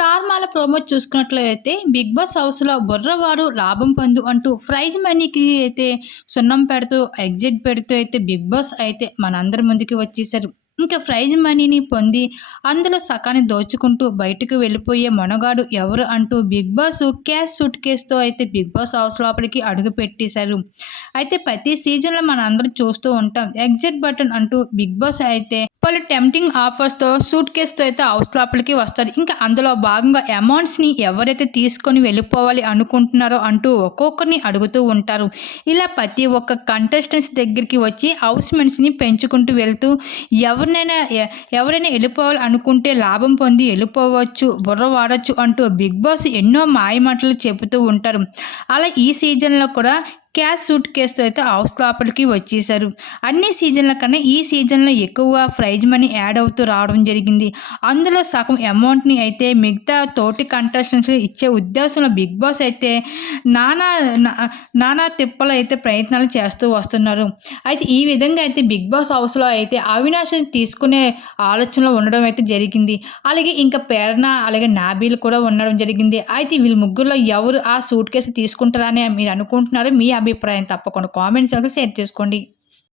Star మాల promo చూసుకున్నట్లయితే 'big boss' హౌస్‌లో బుర్రవాడు లాభం పొందు అంటూ ప్రైజ్ మనీకి అయితే సున్నం పెడుతూ, ఎగ్జిట్ పెడుతూ అయితే 'బిగ్ బాస్' అయితే మనందరి ముందుకి వచ్చేసారు. ఇంకా ప్రైజ్ మనీని పొంది అందులో సగాన్ని దోచుకుంటూ బయటకు వెళ్ళిపోయే మొనగాడు ఎవరు అంటూ 'బిగ్ బాస్' క్యాష్ సూట్ కేస్‌తో అయితే 'బిగ్ బాస్' హౌస్ లోపలికి అడుగు పెట్టేశారు. అయితే ప్రతి సీజన్‌లో మనందరం చూస్తూ ఉంటాం. ఎగ్జిట్ బటన్ అంటూ 'బిగ్ బాస్' అయితే పలు టెంప్టింగ్ ఆఫర్స్‌తో సూట్ కేస్‌తో అయితే హౌస్ లోపలికి వస్తారు. ఇంకా అందులో భాగంగా అమౌంట్స్‌ని ఎవరైతే తీసుకొని వెళ్ళిపోవాలి అనుకుంటున్నారో అంటూ ఒక్కొక్కరిని అడుగుతూ ఉంటారు. ఇలా ప్రతి ఒక్క కంటెస్టెంట్స్ దగ్గరికి వచ్చి హౌస్ మేట్స్‌ని పెంచుకుంటూ వెళ్తూ ఎవరినైనా ఎవరైనా వెళ్ళిపోవాలి అనుకుంటే లాభం పొంది వెళ్ళిపోవచ్చు, బుర్ర వాడొచ్చు అంటూ 'బిగ్ బాస్' ఎన్నో మాయమాటలు చెబుతూ ఉంటారు. అలా ఈ సీజన్‌లో కూడా క్యాష్ సూట్ కేస్‌తో అయితే హౌస్ లోపలికి వచ్చేసారు. అన్ని సీజన్‌ల కన్నా ఈ సీజన్‌లో ఎక్కువగా ప్రైజ్ మనీ యాడ్ అవుతూ రావడం జరిగింది. అందులో సగం అమౌంట్‌ని అయితే మిగతా తోటి కంటెస్టెంట్స్‌కి ఇచ్చే ఉద్దేశంలో 'బిగ్ బాస్' అయితే నానా నా నానా తిప్పలు అయితే ప్రయత్నాలు చేస్తూ వస్తున్నారు. అయితే ఈ విధంగా అయితే 'బిగ్ బాస్' హౌస్‌లో అయితే అవినాష్‌ని తీసుకునే ఆలోచనలో ఉండడం అయితే జరిగింది. అలాగే ఇంకా ప్రేరణ, అలాగే నాబీల్ కూడా ఉండడం జరిగింది. అయితే వీళ్ళు ముగ్గురిలో ఎవరు ఆ సూట్ కేస్ తీసుకుంటారని మీరు అనుకుంటున్నారో మీ అభిప్రాయం తప్పకుండా కామెంట్ సెక్షన్‌లో షేర్ చేసుకోండి.